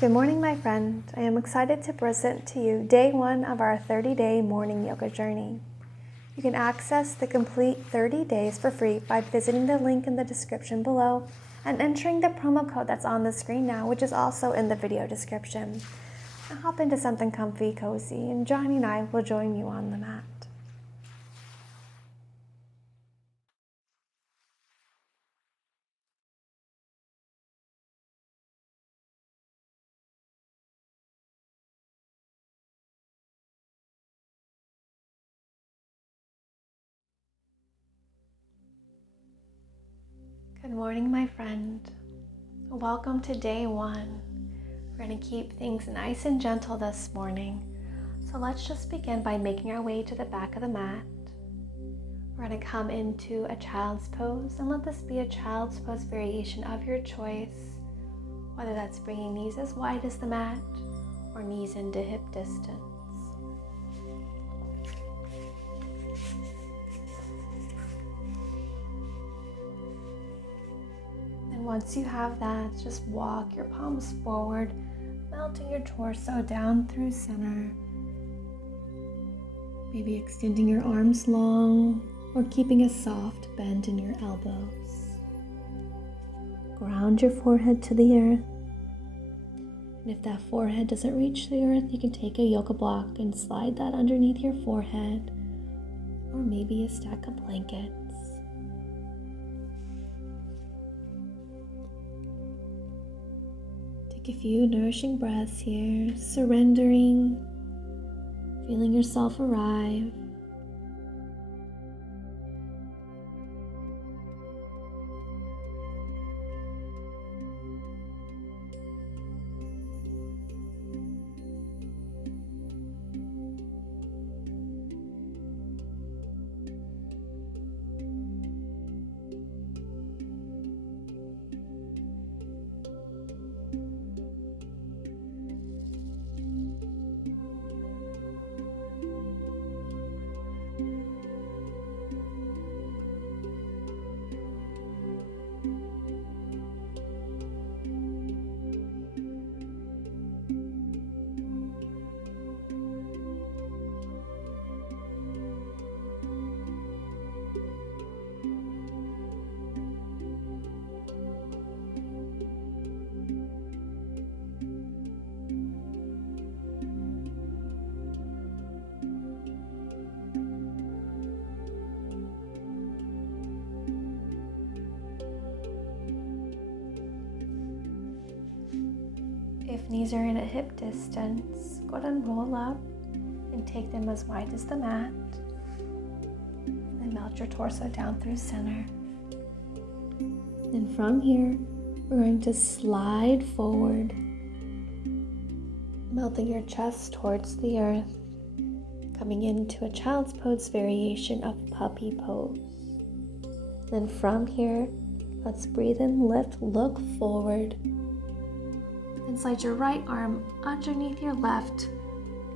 Good morning, my friend. I am excited to present to you day 1 of our 30-day morning yoga journey. You can access the complete 30 days for free by visiting the link in the description below and entering the promo code that's on the screen now, which is also in the video description. Now hop into something comfy, cozy, and Johnny and I will join you on the mat. Good morning, my friend. Welcome to day 1. We're going to keep things nice and gentle this morning. So let's just begin by making our way to the back of the mat. We're going to come into a child's pose, and let this be a child's pose variation of your choice, whether that's bringing knees as wide as the mat or knees into hip distance. Once you have that, just walk your palms forward, melting your torso down through center. Maybe extending your arms long or keeping a soft bend in your elbows. Ground your forehead to the earth. And if that forehead doesn't reach the earth, you can take a yoga block and slide that underneath your forehead, or maybe a stack of blankets. Take a few nourishing breaths here, surrendering, feeling yourself arrive. If knees are in a hip distance, go ahead and roll up and take them as wide as the mat. And melt your torso down through center. And from here, we're going to slide forward, melting your chest towards the earth, coming into a child's pose variation of puppy pose. Then from here, let's breathe in, lift, look forward. And slide your right arm underneath your left,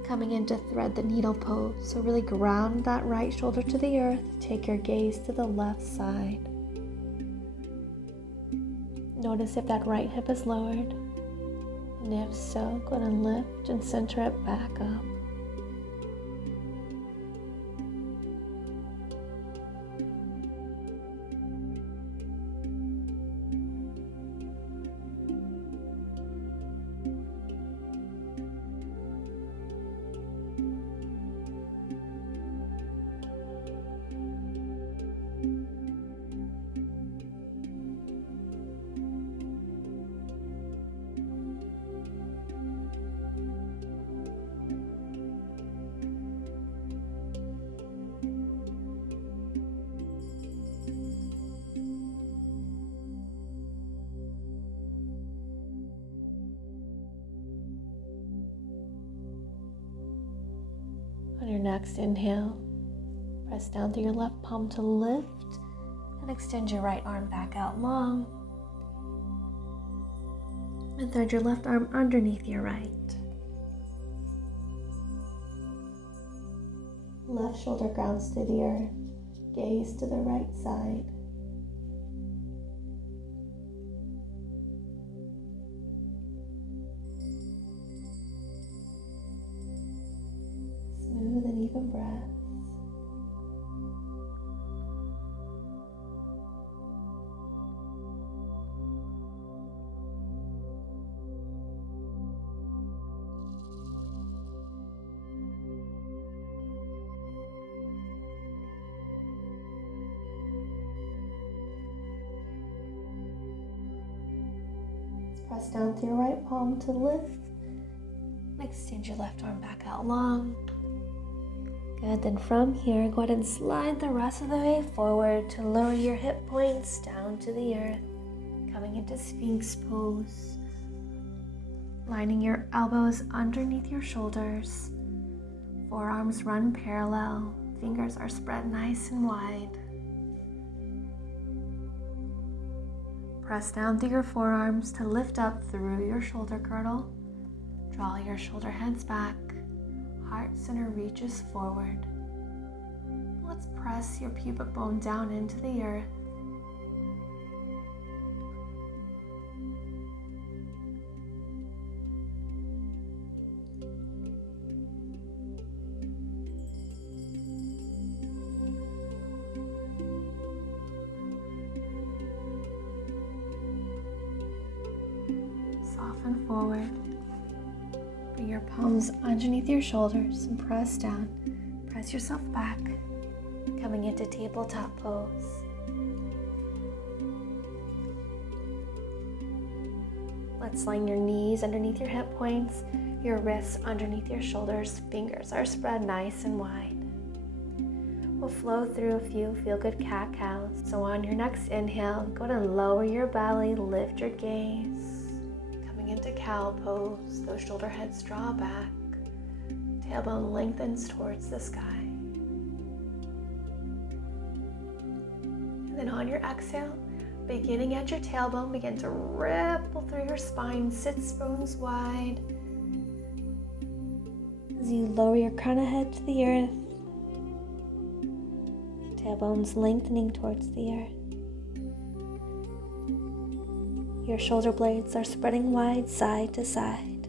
coming into thread the needle pose. So really ground that right shoulder to the earth. Take your gaze to the left side. Notice if that right hip is lowered. And if so, go ahead and lift and center it back up. On your next inhale, press down through your left palm to lift and extend your right arm back out long. And thread your left arm underneath your right. Left shoulder grounds to the earth, gaze to the right side. Press down through your right palm to lift. And extend your left arm back out long. Good, then from here, go ahead and slide the rest of the way forward to lower your hip points down to the earth. Coming into Sphinx pose. Lining your elbows underneath your shoulders. Forearms run parallel. Fingers are spread nice and wide. Press down through your forearms to lift up through your shoulder girdle. Draw your shoulder heads back. Heart center reaches forward. Let's press your pubic bone down into the earth. Soften forward. Bring your palms underneath your shoulders and press down. Press yourself back. Coming into tabletop pose. Let's line your knees underneath your hip points, your wrists underneath your shoulders. Fingers are spread nice and wide. We'll flow through a few feel-good cat-cows. So on your next inhale, go ahead and lower your belly, lift your gaze. Into cow pose, those shoulder heads draw back, tailbone lengthens towards the sky. And then on your exhale, beginning at your tailbone, begin to ripple through your spine, sits bones wide. As you lower your crown of head to the earth, tailbones lengthening towards the earth. Your shoulder blades are spreading wide side to side.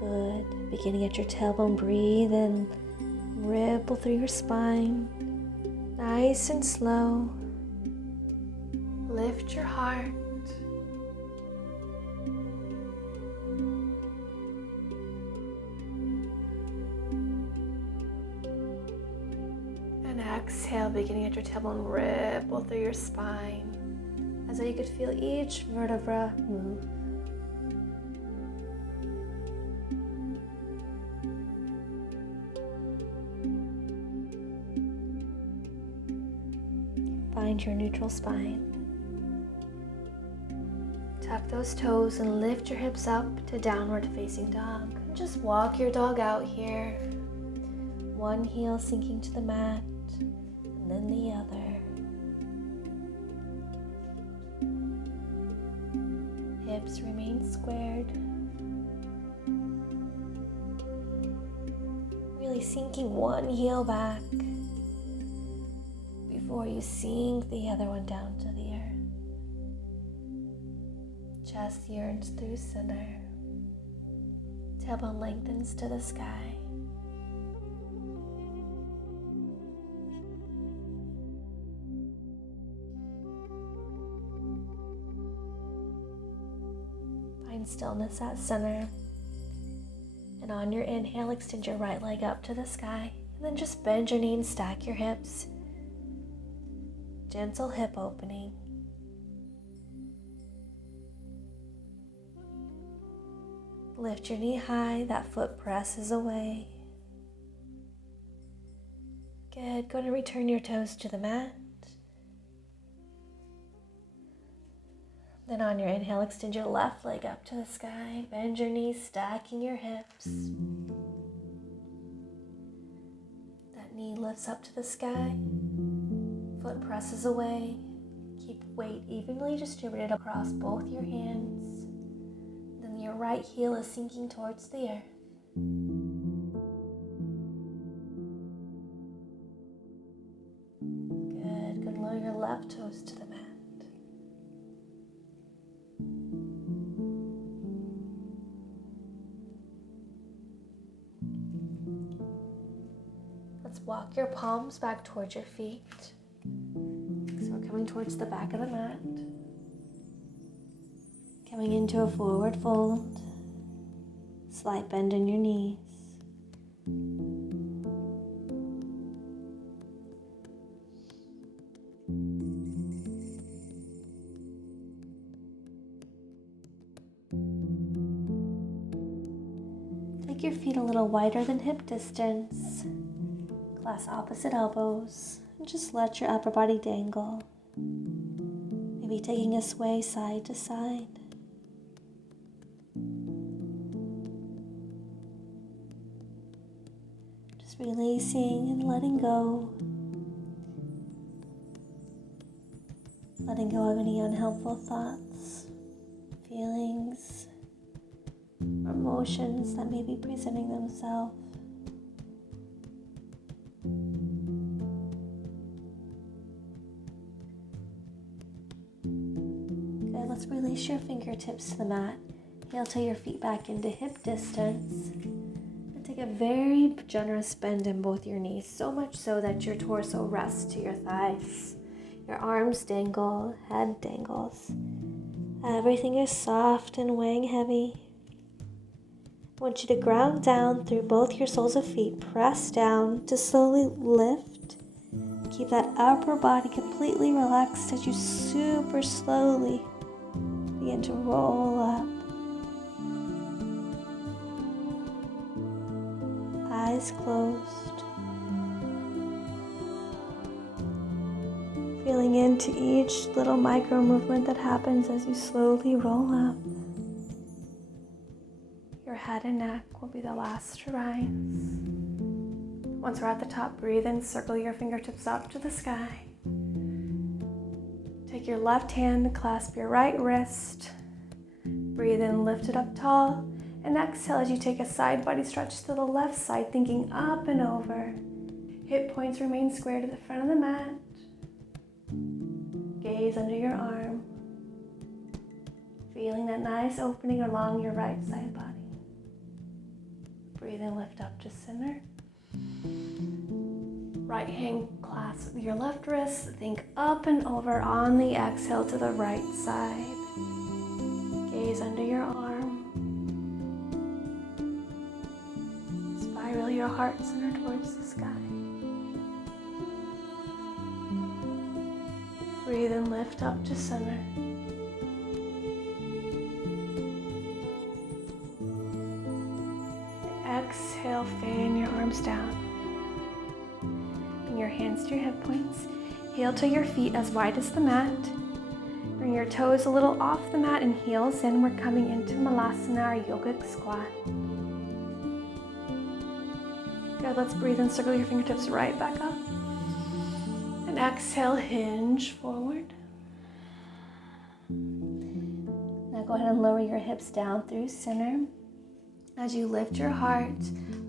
Good. Beginning at your tailbone, breathe in, ripple through your spine. Nice and slow. Lift your heart. Exhale, beginning at your tailbone, ripple through your spine as though you could feel each vertebra move. Find your neutral spine. Tuck those toes and lift your hips up to downward facing dog. And just walk your dog out here. One heel sinking to the mat. And then the other. Hips remain squared. Really sinking one heel back before you sink the other one down to the earth. Chest yearns through center. Tailbone lengthens to the sky. Stillness at center, and on your inhale, extend your right leg up to the sky, and then just bend your knee and stack your hips. Gentle hip opening. Lift your knee high, that foot presses away. Good, go to return your toes to the mat. Then on your inhale, extend your left leg up to the sky. Bend your knees, stacking your hips. That knee lifts up to the sky. Foot presses away. Keep weight evenly distributed across both your hands. Then your right heel is sinking towards the earth. Good. Go lower your left toes to the mat. Let's walk your palms back towards your feet. So we're coming towards the back of the mat. Coming into a forward fold. Slight bend in your knees. your feet a little wider than hip distance. Clasp opposite elbows and just let your upper body dangle. Maybe taking a sway side to side. Just releasing and letting go. Letting go of any unhelpful thoughts, feelings, or emotions that may be presenting themselves. Good, let's release your fingertips to the mat. Heel till your feet back into hip distance. And take a very generous bend in both your knees, so much so that your torso rests to your thighs. Your arms dangle, head dangles. Everything is soft and weighing heavy. I want you to ground down through both your soles of feet. Press down to slowly lift. Keep that upper body completely relaxed as you super slowly begin to roll up. Eyes closed. Feeling into each little micro movement that happens as you slowly roll up. Your head and neck will be the last to rise. Once we're at the top, breathe in, circle your fingertips up to the sky. Take your left hand, clasp your right wrist. Breathe in, lift it up tall. And exhale as you take a side body stretch to the left side, thinking up and over. Hip points remain square to the front of the mat. Gaze under your arm. Feeling that nice opening along your right side body. Breathe in, lift up to center. Right hand clasp your left wrist. Think up and over on the exhale to the right side. Gaze under your arm. Spiral your heart center towards the sky. Breathe and lift up to center. Exhale, fan your arms down. Bring your hands to your hip points. Heel to your feet as wide as the mat. Bring your toes a little off the mat and heels in. We're coming into Malasana, our yogic squat. Good, let's breathe and circle your fingertips right back up. And exhale, hinge forward. Now go ahead and lower your hips down through center. As you lift your heart,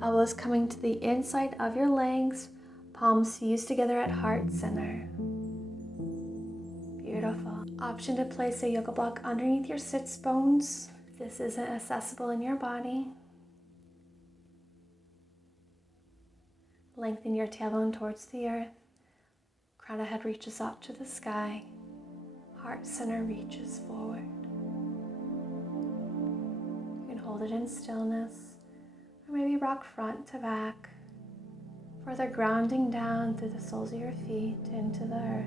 elbows coming to the inside of your legs, palms fused together at heart center. Beautiful. Option to place a yoga block underneath your sits bones. If this isn't accessible in your body. Lengthen your tailbone towards the earth. Crown of head reaches up to the sky. Heart center reaches forward. You can hold it in stillness, or maybe rock front to back, further grounding down through the soles of your feet into the earth.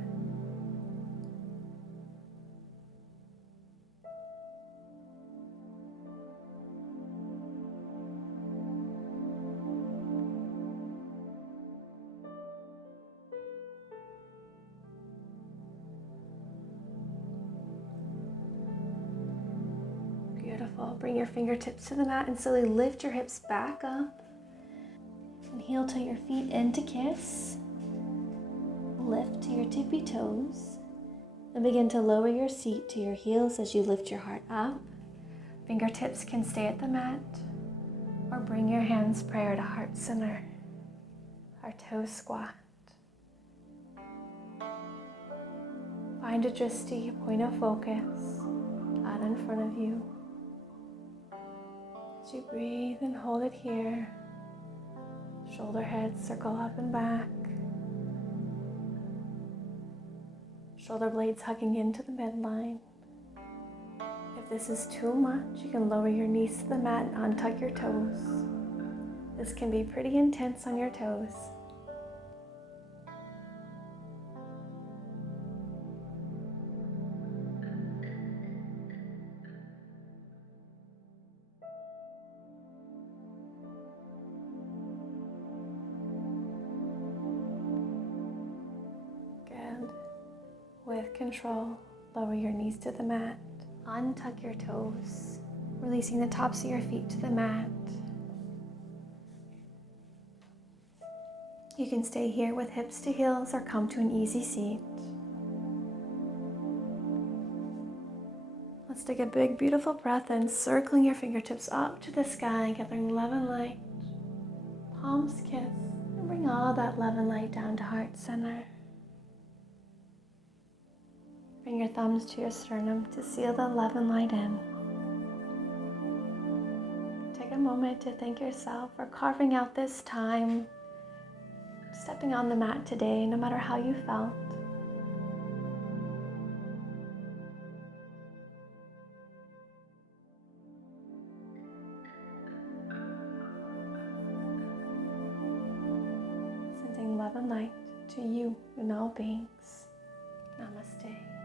Beautiful. Bring your fingertips to the mat and slowly lift your hips back up. And heel to your feet into kiss. Lift to your tippy toes. And begin to lower your seat to your heels as you lift your heart up. Fingertips can stay at the mat. Or bring your hands prayer to heart center. Our toe squat. Find a drishti, a point of focus, out in front of you. As you breathe and hold it here, shoulder heads circle up and back. Shoulder blades hugging into the midline. If this is too much, you can lower your knees to the mat and untuck your toes. This can be pretty intense on your toes. with control, lower your knees to the mat. Untuck your toes, releasing the tops of your feet to the mat. You can stay here with hips to heels or come to an easy seat. Let's take a big, beautiful breath in, circling your fingertips up to the sky, gathering love and light. Palms kiss, and bring all that love and light down to heart center. Bring your thumbs to your sternum to seal the love and light in. Take a moment to thank yourself for carving out this time, stepping on the mat today, no matter how you felt. Sending love and light to you and all beings. Namaste.